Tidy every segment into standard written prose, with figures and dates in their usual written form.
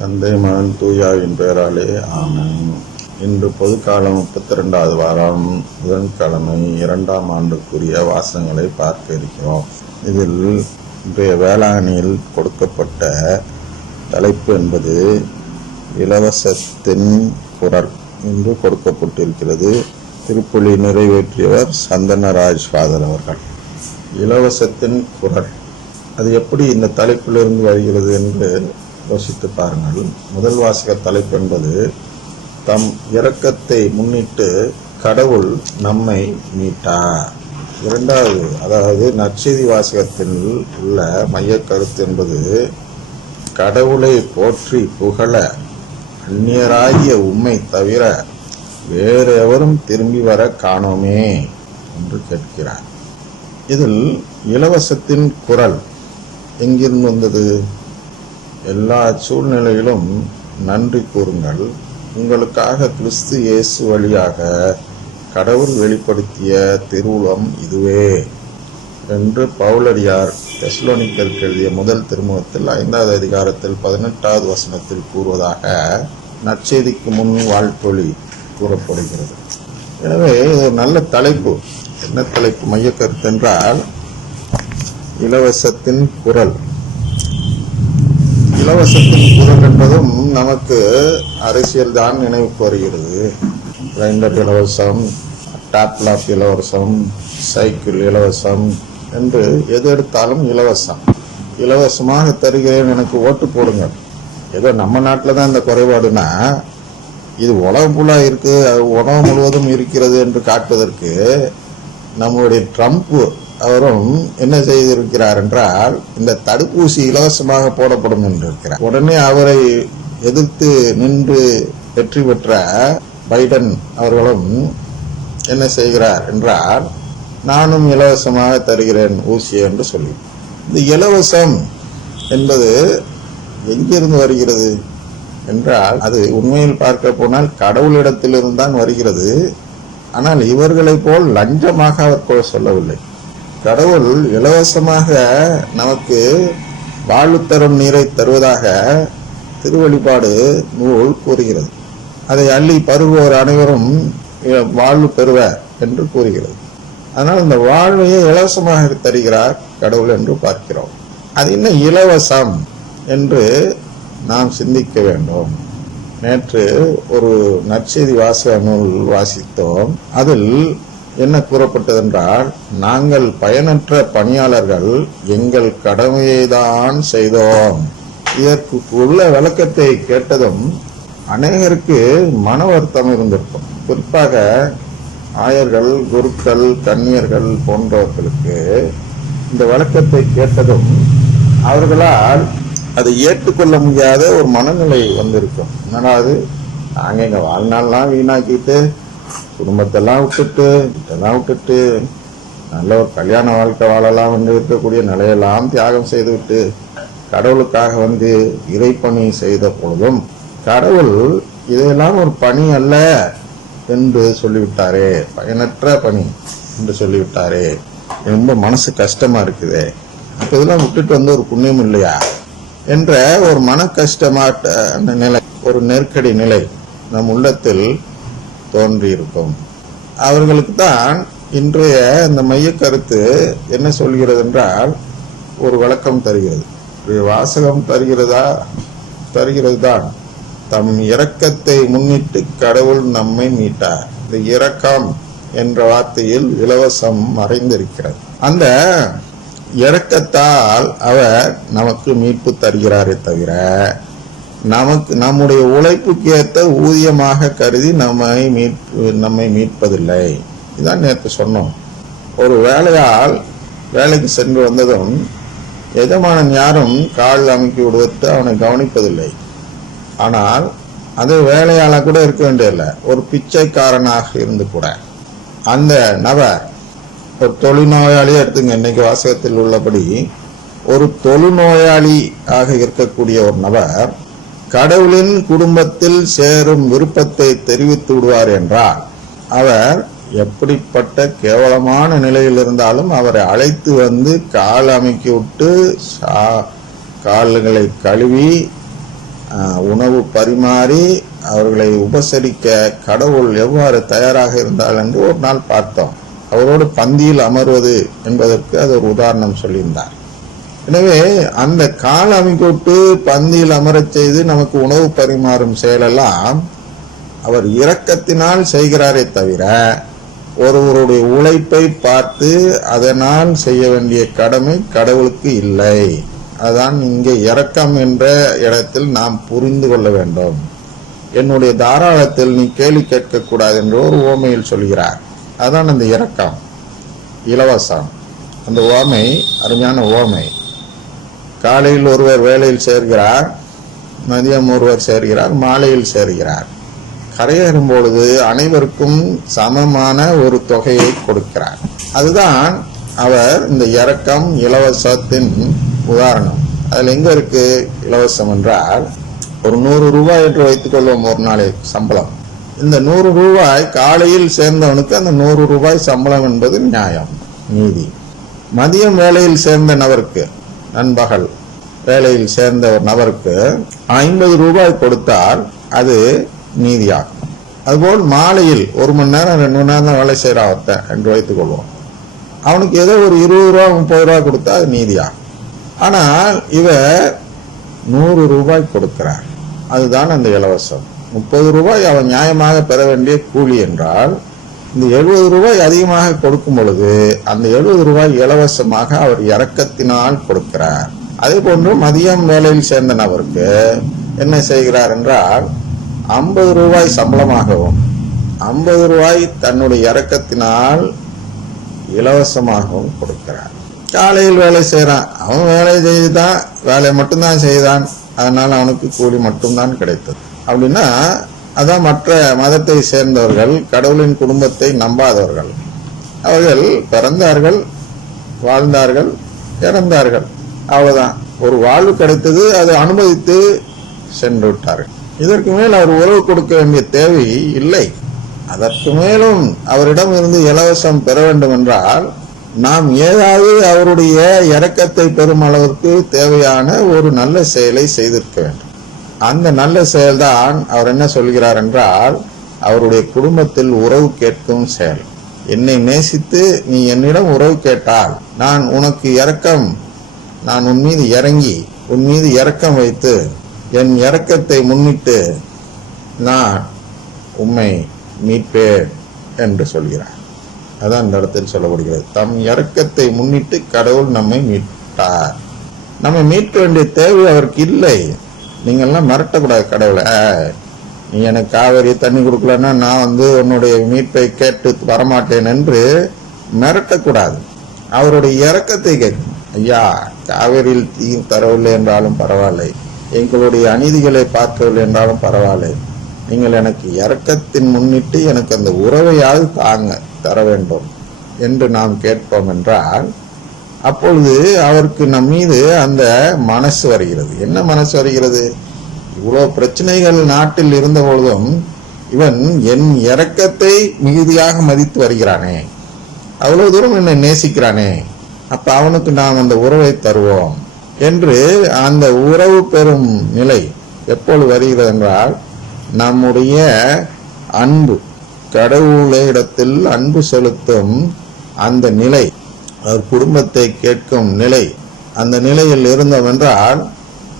தந்தை மகன் தூயாவின் பெயராலே ஆமென். இன்று பொதுக்காலம் 32வது வாரம் புதன்கிழமை 2ஆம் ஆண்டுக்குரிய வாசகங்களை பார்க்க இருக்கிறோம். இதில் இன்றைய வேளாண்மையில் கொடுக்கப்பட்ட தலைப்பு என்பது இலவசத்தின் குரல் என்று கொடுக்கப்பட்டிருக்கிறது. திருப்பலி நிறைவேற்றியவர் சந்தனராஜ் ஃபாதர் அவர்கள். இலவசத்தின் குரல் அது எப்படி இந்த தலைப்பிலிருந்து வருகிறது என்று யோசித்து பாருங்கள். முதல் வாசக தலைப்பு என்பது தம் இரக்கத்தை முன்னிட்டு கடவுள் நம்மை மீட்டார். இரண்டாவது, அதாவது நற்செய்தி வாசகத்தில் உள்ள மைய கருத்து என்பது கடவுளை போற்றி புகழ அந்நியராகிய உம்மை தவிர வேறு எவரும் திரும்பி வர காணோமே என்று கேட்கிறார். இதில் இலவசத்தின் குரல் எங்கிருந்து வந்தது? எல்லா சூழ்நிலையிலும் நன்றி கூறுங்கள், உங்களுக்காக கிறிஸ்து இயேசு வழியாக கடவுள் வெளிப்படுத்திய திருவுளம் இதுவே என்று பவுலடியார் தெசலோனிக்கருக்கு எழுதிய முதல் திருமுகத்தில் 5வது அதிகாரத்தில் 18வது வசனத்தில் கூறுவதாக நற்செய்திக்கு முன் வாழ்த்தொழி கூறப்படுகிறது. எனவே இது ஒரு நல்ல தலைப்பு. என்ன தலைப்பு? மைய கருத்து என்றால் இலவசத்தின் குரல். இலவசத்தின் குரல் என்பதும் நமக்கு அரசியல் தான் நினைவுக்கு வருகிறது. கிரைண்டர் இலவசம், டாப்லாப் இலவசம், சைக்கிள் இலவசம் என்று எது எடுத்தாலும் இலவசம். இலவசமாக தருகிறேன், எனக்கு ஓட்டு போடுங்கள். ஏதோ நம்ம நாட்டில் தான் இந்த குறைபாடுனா, இது உலகம் ஃபுல்லாக இருக்கு, உலகம் முழுவதும் இருக்கிறது என்று காட்டுவதற்கு நம்முடைய ட்ரம்ப் அவரும் என்ன செய்திருக்கிறார் என்றால், இந்த தடுப்பூசி இலவசமாக போடப்படும் என்று இருக்கிறார். உடனே அவரை எதிர்த்து நின்று வெற்றி பெற்ற பைடன் அவர்களும் என்ன செய்கிறார் என்றால், நானும் இலவசமாக தருகிறேன் ஊசி என்று சொல்லி. இந்த இலவசம் என்பது எங்கிருந்து வருகிறது என்றால், அது உண்மையில் பார்க்க போனால் கடவுளிடத்திலிருந்து தான் வருகிறது. ஆனால் இவர்களை போல் லஞ்சமாக அவர் சொல்லவில்லை. கடவுள் இலவசமாக நமக்கு வாழ்வு தரும் நீரை தருவதாக திருவெளிப்பாடு நூல் கூறுகிறது. அதை அள்ளி பருகுவோர் அனைவரும் வாழ்வு பெறுவர் என்று கூறுகிறது. அதனால் இந்த வாழ்வையே இலவசமாக தருகிறார் கடவுள் என்று பார்க்கிறோம். அது என்ன இலவசம் என்று நாம் சிந்திக்க வேண்டும். நேற்று ஒரு நற்செய்தி வாசக நூல் வாசித்தோம். அதில் என்ன கூறப்பட்டதென்றால், நாங்கள் பயனற்ற பணியாளர்கள், எங்கள் கடமையை தான் செய்தோம். இதற்கு உள்ள விளக்கத்தை கேட்டதும் அநேகருக்கு மன வருத்தம் இருந்திருக்கும். குறிப்பாக ஆயர்கள், குருக்கள், கன்னியர்கள் போன்றவர்களுக்கு இந்த விளக்கத்தை கேட்டதும் அவர்களால் அதை ஏற்றுக்கொள்ள முடியாத ஒரு மனநிலை வந்திருக்கும். என்னடா அது, நாங்கள் எங்கள் வாழ்நாள்லாம் வீணாக்கிட்டு குடும்பத்தெல்லாம் விட்டுட்டு நல்ல ஒரு கல்யாண வாழ்க்கை வாழலாம் என்று இருக்கக்கூடிய நிலையெல்லாம் தியாகம் செய்துவிட்டு கடவுளுக்காக வந்து இறைப்பணி செய்த பொழுதும் கடவுள் இதையெல்லாம் ஒரு பணி அல்ல என்று சொல்லிவிட்டாரே, பயனற்ற பணி என்று சொல்லிவிட்டாரே, ரொம்ப மனசு கஷ்டமா இருக்குது. அப்ப இதெல்லாம் விட்டுட்டு வந்து ஒரு புண்ணியம் இல்லையா என்ற ஒரு மன கஷ்டமாட்ட நிலை, ஒரு நெருக்கடி நிலை நம் உள்ளத்தில் தோன்றியிருக்கும். அவர்களுக்கு தான் இன்றைய இந்த மைய கருத்து என்ன சொல்கிறது என்றால், ஒரு விளக்கம் தருகிறது, வாசகம் தருகிறது தான். தம் இரக்கத்தை முன்னிட்டு கடவுள் நம்மை மீட்டார். இந்த இரக்கம் என்ற வார்த்தையில் இலவசம் மறைந்திருக்கிறது. அந்த இரக்கத்தால் அவர் நமக்கு மீட்பு தருகிறாரே தவிர நம்முடைய உழைப்புக்கு ஏற்ற ஊதியமாக கருதி நம்மை மீட்பதில்லை. இதான் நேற்று சொன்னோம். ஒரு வேலையால் வேலைக்கு சென்று வந்ததும் எஜமானன் யாரும் கால் அமைக்கி விடுவதற்கு அவனை கவனிப்பதில்லை. ஆனால் அது வேலையாள கூட இருக்க வேண்டியதில்லை, ஒரு பிச்சைக்காரனாக இருந்து கூட அந்த நபர், ஒரு தொழுநோயாளியை எடுத்துங்க. இன்னைக்கு வாசகத்தில் உள்ளபடி ஒரு தொழுநோயாளி ஆக இருக்கக்கூடிய ஒரு நபர் கடவுளின் குடும்பத்தில் சேரும் விருப்பத்தை தெரிவித்து விடுவார் என்றால், அவர் எப்படிப்பட்ட கேவலமான நிலையில் இருந்தாலும் அவரை அழைத்து வந்து கால் அமைக்கி விட்டு கால்களை கழுவி உணவு பரிமாறி அவர்களை உபசரிக்க கடவுள் எவ்வாறு தயாராக இருந்தால் என்று ஒரு நாள் பார்த்தோம். அவரோடு பந்தியில் அமர்வது என்பதற்கு அது ஒரு உதாரணம் சொல்லியிருந்தார். எனவே அந்த கால் அமைக்கொட்டு பந்தியில் அமரச் செய்து நமக்கு உணவு பரிமாறும் செயலெல்லாம் அவர் இரக்கத்தினால் செய்கிறாரே தவிர ஒருவருடைய உழைப்பை பார்த்து அதனால் செய்ய வேண்டிய கடமை கடவுளுக்கு இல்லை. அதான் இங்கே இரக்கம் என்ற இடத்தில் நாம் புரிந்து கொள்ள வேண்டும். என்னுடைய தாராளத்தில் நீ கேள்வி கேட்கக்கூடாது என்று ஒரு உவமையில் சொல்கிறார். அதான் அந்த இரக்கம், இலவசம். அந்த உவமை அருமையான உவமை. காலையில் ஒருவர் வேலையில் சேர்கிறார், மதியம் ஒருவர் சேர்கிறார், மாலையில் சேர்கிறார். கரையேறும் பொழுது அனைவருக்கும் சமமான ஒரு தொகையை கொடுக்கிறார். அதுதான் அவர் இந்த இரக்கம் இலவசத்தின் உதாரணம். அதில் எங்க இருக்கு இலவசம் என்றால், ஒரு 100 ரூபாய் என்று வைத்துக் கொள்வோம், ஒரு நாளை சம்பளம். இந்த 100 ரூபாய் காலையில் சேர்ந்தவனுக்கு அந்த 100 ரூபாய் சம்பளம் என்பது நியாயம், நீதி. மதியம் வேலையில் சேர்ந்த நபருக்கு, நண்பகல் வேலையில் சேர்ந்த ஒரு நபருக்கு 50 ரூபாய் கொடுத்தால் அது நீதியாகும். அதுபோல் மாலையில் 1 மணி நேரம் 2 மணி நேரம் தான் வேலை செய்யறான் ஒருத்தன் என்று வைத்துக் கொள்வோம். அவனுக்கு ஏதோ ஒரு 20 ரூபா 30 ரூபாய் கொடுத்தா அது நீதியாகும். ஆனால் இவர் 100 ரூபாய் கொடுக்கிறார். அதுதான் அந்த இலவசம். 30 ரூபாய் அவன் நியாயமாக பெற வேண்டிய கூலி என்றால், இந்த 70 ரூபாய் அதிகமாக கொடுக்கும் பொழுது அந்த 70 ரூபாய் இலவசமாக அவர் இரக்கத்தினால் கொடுக்கிறார். அதே போன்று மதியம் வேலையில் சேர்ந்த நபருக்கு என்ன செய்கிறார் என்றால், 50 ரூபாய் சம்பளமாகவும் 50 ரூபாய் தன்னுடைய இரக்கத்தினால் இலவசமாகவும் கொடுக்கிறார். காலையில் வேலை செய்யறான், அவன் வேலை செய்துதான், வேலை மட்டும்தான் செய்தான், அதனால அவனுக்கு கூலி மட்டும்தான் கிடைத்தது. அப்படின்னா அதான் மற்ற மதத்தை சேர்ந்தவர்கள், கடவுளின் குடும்பத்தை நம்பாதவர்கள். அவர்கள் பிறந்தார்கள், வாழ்ந்தார்கள், இறந்தார்கள், அவ்வளவுதான். ஒரு வாழ்வு கிடைத்தது, அதை அனுமதித்து சென்று விட்டார்கள். இதற்கு மேல் அவர் உறவு கொடுக்க வேண்டிய தேவை இல்லை. அதற்கு மேலும் அவரிடம் இருந்து இலவசம் பெற வேண்டும் என்றால் நாம் ஏதாவது அவருடைய இரக்கத்தை பெறும் அளவிற்கு தேவையான ஒரு நல்ல செயலை செய்திருக்க வேண்டும். அந்த நல்ல செயல்தான் அவர் என்ன சொல்கிறார் என்றால், அவருடைய குடும்பத்தில் உறவு கேட்கும் செயல். என்னை நேசித்து நீ என்னிடம் உறவு கேட்டால் நான் உனக்கு நான் உன் மீது இறங்கி உன் மீது இரக்கம் வைத்து என் இரக்கத்தை முன்னிட்டு நான் உம்மை மீட்பேன் என்று சொல்கிறார். அதான் இந்த இடத்தில் சொல்லப்படுகிறது. தம் இரக்கத்தை முன்னிட்டு கடவுள் நம்மை மீட்டார். நம்மை மீட்க வேண்டிய தேவை அவருக்கு இல்லை. நீங்கள்லாம் மிரட்டக்கூடாது கடவுளை. நீ எனக்கு காவேரி தண்ணி கொடுக்கலன்னா நான் உன்னுடைய மீட்பை கேட்டு வரமாட்டேன் என்று மிரட்டக்கூடாது. அவருடைய இரக்கத்தை கேட்கும். ஐயா, காவேரியில் தீ தரவில்லை என்றாலும் பரவாயில்லை, எங்களுடைய அநீதிகளை பார்க்கவில்லை என்றாலும் பரவாயில்லை, நீங்கள் எனக்கு இரக்கத்தின் முன்னிட்டு எனக்கு அந்த உறவையாவது தர வேண்டும் என்று நாம் கேட்போம் என்றால், அப்பொழுது அவருக்கு நம் மீது அந்த மனசு வருகிறது. என்ன மனசு வருகிறது? இவ்வளவு பிரச்சனைகள் நாட்டில் இருந்த பொழுதும் இவன் என் இரக்கத்தை மிகுதியாக மதித்து வருகிறானே, அவ்வளவு தூரம் என்னை நேசிக்கிறானே, அப்ப அவனுக்கு நாம் அந்த உறவை தருவோம் என்று அந்த உறவு பெறும் நிலை எப்பொழுது வருகிறது என்றால், நம்முடைய அன்பு, கடவுளிடத்தில் அன்பு செலுத்தும் அந்த நிலை, அவர் குடும்பத்தை கேட்கும் நிலை, அந்த நிலையில் இருந்தோம் என்றால்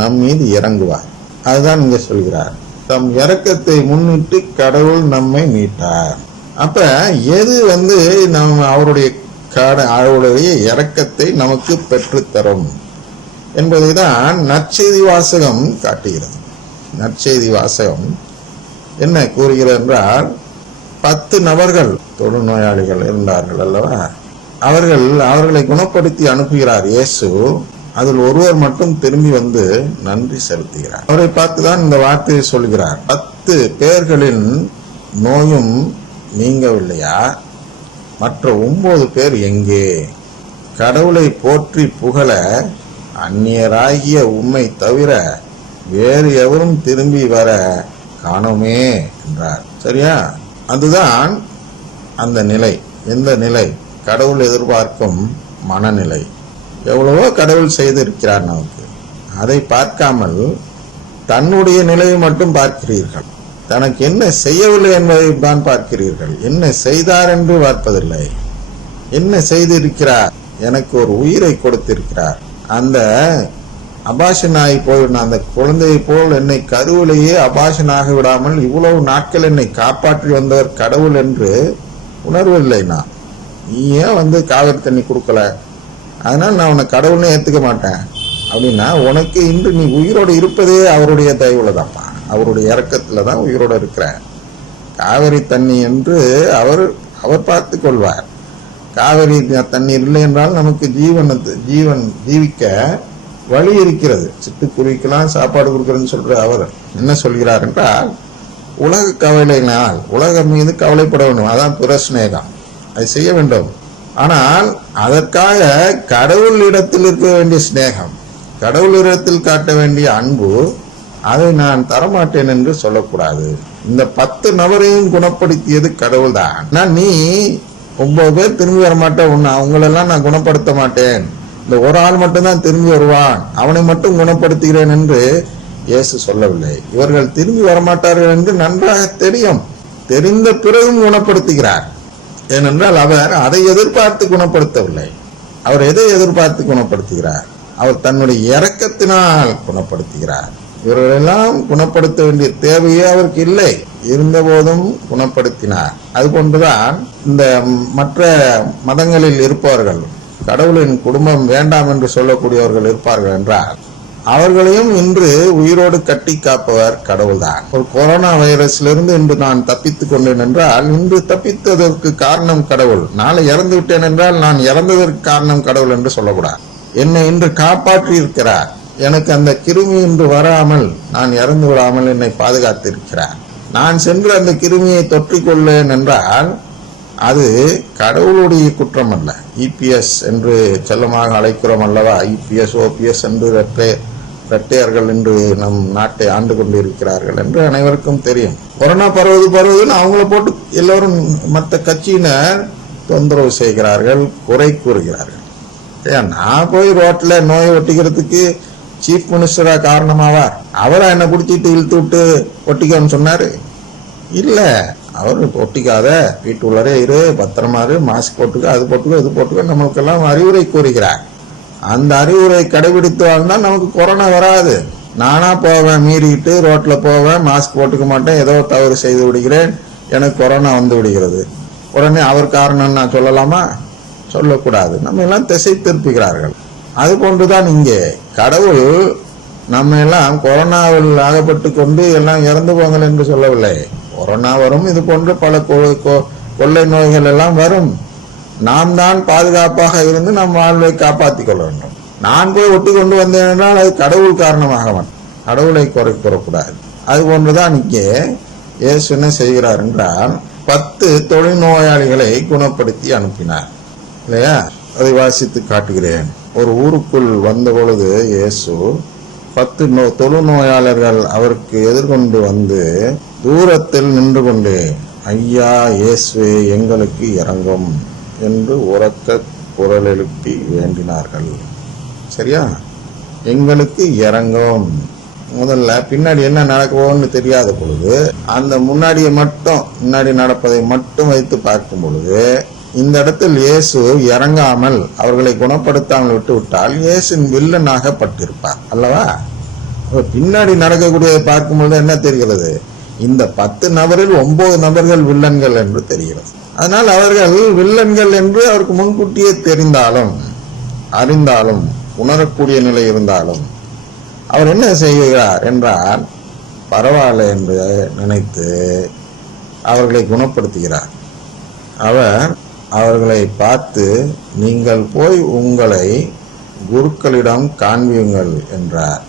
நம் மீது இறங்குவார். அதுதான் இங்க சொல்கிறார், தம் இரக்கத்தை முன்னிட்டு கடவுள் நம்மை மீட்டார். அப்ப எது அவருடைய இரக்கத்தை நமக்கு பெற்றுத்தரும் என்பதை தான் நற்செய்தி வாசகம் காட்டுகிறது. நற்செய்தி வாசகம் என்ன கூறுகிறது என்றால், 10 நபர்கள் தொழுநோயாளிகள் இருந்தார்கள் அல்லவா, அவர்களை குணப்படுத்தி அனுப்புகிறார் இயேசு. அதில் ஒருவர் மட்டும் திரும்பி வந்து நன்றி செலுத்துகிறார். அவரை பார்த்துதான் இந்த வார்த்தையை சொல்கிறார், 10 பேர்களின் நோயும் நீங்கவில்லையா, மற்ற 9 பேர் எங்கே? கடவுளை போற்றி புகழ அந்நியராகிய உம்மை தவிர வேறு எவரும் திரும்பி வர காணோமே என்றார். சரியா? அதுதான் அந்த நிலை. எந்த நிலை? கடவுள் எதிர்பார்க்கும் மனநிலை. எவ்வளவோ கடவுள் செய்திருக்கிறார் நமக்கு, அதை பார்க்காமல் தன்னுடைய நிலையை மட்டும் பார்க்கிறீர்கள். தனக்கு என்ன செய்யவில்லை என்பதை தான் பார்க்கிறீர்கள். என்ன செய்தார் என்று பார்ப்பதில்லை. என்ன செய்திருக்கிறார்? எனக்கு ஒரு உயிரை கொடுத்திருக்கிறார். அந்த அபாஷனாகி போய் அந்த குழந்தையை போல் என்னை கருவிலேயே அபாஷனாக விடாமல் இவ்வளவு நாட்கள் என்னை காப்பாற்றி வந்தவர் கடவுள் என்று உணர்வில்லை. நான் நீ ஏன் காவிரி தண்ணி கொடுக்கல, அதனால நான் உன்னை கடவுள்னு ஏத்துக்க மாட்டேன் அப்படின்னா, உனக்கு இன்று நீ உயிரோடு இருப்பதே அவருடைய தயவுல தான்ப்பா, அவருடைய இறக்கத்துல தான் உயிரோடு இருக்கிற. காவிரி தண்ணி என்று அவர் பார்த்து கொள்வார். காவிரி தண்ணீர் இல்லை என்றால் நமக்கு ஜீவன் ஜீவிக்க வழி இருக்கிறது. சிட்டுக்குருவிக்கெல்லாம் சாப்பாடு கொடுக்கறதுன்னு சொல்ற அவர் என்ன சொல்கிறார் என்றால், உலக கவலையினால் உலகம் மீது கவலைப்பட வேண்டும், அதான் புரஸ்நேகம், அதை செய்ய வேண்டும். ஆனால் அதற்காக கடவுளிடத்தில் இருக்க வேண்டிய ஸ்நேகம், கடவுளிடத்தில் காட்ட வேண்டிய அன்பு, அதை நான் தரமாட்டேன் என்று சொல்லக்கூடாது. இந்த 10 நபரையும் குணப்படுத்தியது கடவுள் தான். நீ 9 பேர் திரும்பி வர மாட்டேன், அவங்களெல்லாம் நான் குணப்படுத்த மாட்டேன், இந்த ஒரு ஆள் மட்டும்தான் திரும்பி வருவான், அவனை மட்டும் குணப்படுத்துகிறேன் என்று இயேசு சொல்லவில்லை. இவர்கள் திரும்பி வரமாட்டார்கள் என்று நன்றாக தெரியும். தெரிந்த பிறகும் குணப்படுத்துகிறார். ஏனென்றால் அவர் அதை எதிர்பார்த்து குணப்படுத்தவில்லை. அவர் எதை எதிர்பார்த்து குணப்படுத்துகிறார்? அவர் தன்னுடைய இரக்கத்தினால் குணப்படுத்துகிறார். இவர்களெல்லாம் குணப்படுத்த வேண்டிய தேவையே அவருக்கு இல்லை, இருந்த போதும் குணப்படுத்தினார். அது போன்றுதான் இந்த மற்ற மதங்களில் இருப்பவர்கள், கடவுளின் குடும்பம் வேண்டாம் என்று சொல்லக்கூடியவர்கள் இருப்பார்கள் என்றால், அவர்களையும் இன்று உயிரோடு கட்டி காப்பவர் கடவுள்தான். ஒரு கொரோனா வைரஸிலிருந்து இன்று நான் தப்பித்துக் கொண்டேன் என்றால், இன்று தப்பித்ததற்கு காரணம் கடவுள். நாளை இறந்து விட்டேன் என்றால் நான் இறந்ததற்கு காரணம் கடவுள் என்று சொல்லக்கூடாது. என்னை இன்று காப்பாற்றி இருக்கிறார், எனக்கு அந்த கிருமி இன்று வராமல், நான் இறந்து விடாமல் என்னை பாதுகாத்திருக்கிறார். நான் சென்று அந்த கிருமியை தொற்றிக்கொள்ளேன் என்றால் அது கடவுளுடைய குற்றம் அல்ல. இபிஎஸ் என்று செல்லமாக அழைக்கிறோம் அல்லவா, இபிஎஸ் ஓபிஎஸ் என்று இரட்டையர்கள் என்று நம் நாட்டை ஆண்டு கொண்டிருக்கிறார்கள் என்று அனைவருக்கும் தெரியும். கொரோனா பரவுதுன்னு அவங்கள போட்டு எல்லோரும் மற்ற கட்சியினர் தொந்தரவு செய்கிறார்கள், குறை கூறுகிறார்கள். நான் போய் ரோட்ல நோயை ஒட்டிக்கிறதுக்கு சீஃப் மினிஸ்டரா காரணமாவார்? அவரா என்ன குடிச்சிட்டு இழுத்து விட்டு ஒட்டிக்கன்னு சொன்னாரு? இல்ல, அவர் ஒட்டிக்காத, வீட்டுள்ளரே இரு, பத்திரமா இரு, மாஸ்க் போட்டுக்க, அது போட்டுக்க, இது போட்டுக்க, நம்மளுக்கெல்லாம் அறிவுரை கூறுகிறார். அந்த அறிவுரை கடைபிடித்து வாழ்ந்தால் நமக்கு கொரோனா வராது. நானா போவேன், மீறிட்டு ரோட்ல போவேன், மாஸ்க் போட்டுக்க மாட்டேன், ஏதோ தவறு செய்து விடுகிறேன், எனக்கு கொரோனா வந்து விடுகிறது, உடனே அவர் காரணம் நான் சொல்லலாமா? சொல்லக்கூடாது. நம்ம எல்லாம் திசை திருப்புகிறார்கள். அது போன்றுதான் இங்கே கடவுள் நம்ம எல்லாம் கொரோனாவில் ஆகப்பட்டு கொண்டு எல்லாம் இறந்து போங்கள் என்று சொல்லவில்லை. கொரோனா வரும், இது போன்ற பல கொள்ளை நோய்கள் எல்லாம் வரும். நாம் தான் பாதுகாப்பாக இருந்து நம் வாழ்வை காப்பாற்றிக் கொள்ள வேண்டும். நான் போய் ஒட்டி கொண்டு வந்தேன் என்றால் அது கடவுள் காரணமாக மாட்டேன், கடவுளை குறை கூறக்கூடாது. அது போன்றுதான் இங்கே இயேசு என்ன செய்கிறார் என்றால், 10 தொழுநோயாளிகளை குணப்படுத்தி அனுப்பினார் இல்லையா? அதை வாசித்து காட்டுகிறேன். ஒரு ஊருக்குள் வந்த பொழுது இயேசு 10 தொழுநோயாளர்கள் அவருக்கு எதிர்கொண்டு வந்து தூரத்தில் நின்று கொண்டு, ஐயா இயேசுவே எங்களுக்கு இறங்கும் என்று உரக்க குரல் எழுப்பி வேண்டினார்கள். சரியா? எங்களுக்கு இறங்கும். முதல்ல பின்னாடி என்ன நடக்குவோன்னு தெரியாத பொழுது அந்த முன்னாடி நடப்பதை மட்டும் வைத்து பார்க்கும் பொழுது, இந்த இடத்தில் இயேசு இறங்காமல் அவர்களை குணப்படுத்தாமல் விட்டு விட்டால் இயேசுவின் வில்லனாக பட்டிருப்பார் அல்லவா? பின்னாடி நடக்கக்கூடியதை பார்க்கும்பொழுது என்ன தெரிகிறது? இந்த 10 நபரில் 9 நபர்கள் வில்லன்கள் என்று தெரிகிறது. அதனால் அவர்கள் வில்லன்கள் என்று அவருக்கு முன்கூட்டியே தெரிந்தாலும், அறிந்தாலும், உணரக்கூடிய நிலை இருந்தாலும் அவர் என்ன செய்கிறார் என்றால், பரவாயில்ல என்று நினைத்து அவர்களை குணப்படுத்துகிறார். அவர் அவர்களை பார்த்து, நீங்கள் போய் உங்களை குருக்களிடம் காண்பியுங்கள் என்றார்.